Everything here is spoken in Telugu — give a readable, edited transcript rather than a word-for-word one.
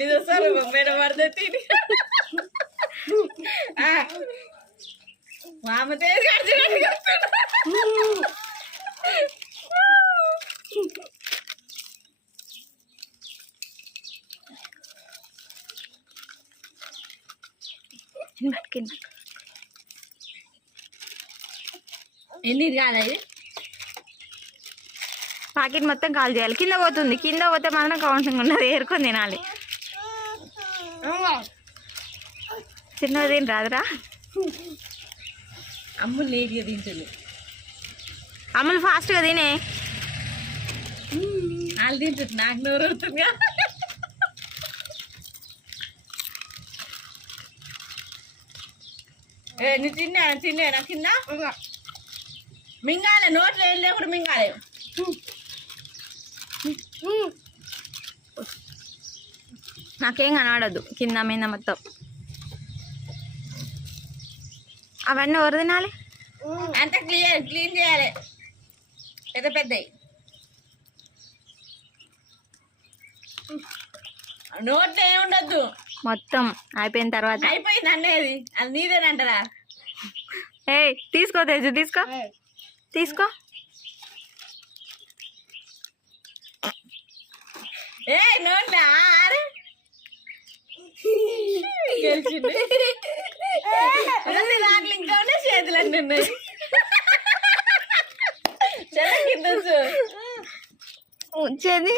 నిజ సార్ మేడం పడుతుంది మామ తేజ్ ఎన్ని కాదు పాకెట్ మొత్తం కాల్ చేయాలి. కింద పోతుంది, కింద పోతే మాత్రం కౌన్సిలింగ్ ఉన్నది, ఏరుకొని తినాలి. చిన్నది తిని రాదురా. అమ్ములు లేట్గా తింటుంది, అమ్ములు ఫాస్ట్గా తినే. వాళ్ళు తింటుంది, నాకు నోరు అవుతుందిగా. నువ్వు తిన్నా కింద మింగాలి, నోట్లో ఏం లేకుండా మింగాలి. నాకేం కనబడద్దు కింద మీద మొత్తం. అవన్నీ ఎవరు తినాలి? అంత క్లీన్ చేయాలి, పెద్ద పెద్దవి. నోట్లో ఏమి ఉండద్దు, మొత్తం అయిపోయిన తర్వాత. అయిపోయింది అనేది, అది నీదేనంటారా? ఏ తీసుకో తేజు, తీసుకో తీసుకో. ఏ నోట్లా గెలిచింది. దాంట్లో ఇంకా ఉన్నాయి, చేతులు అన్నీ ఉన్నాయి. చాలా కింద వచ్చేది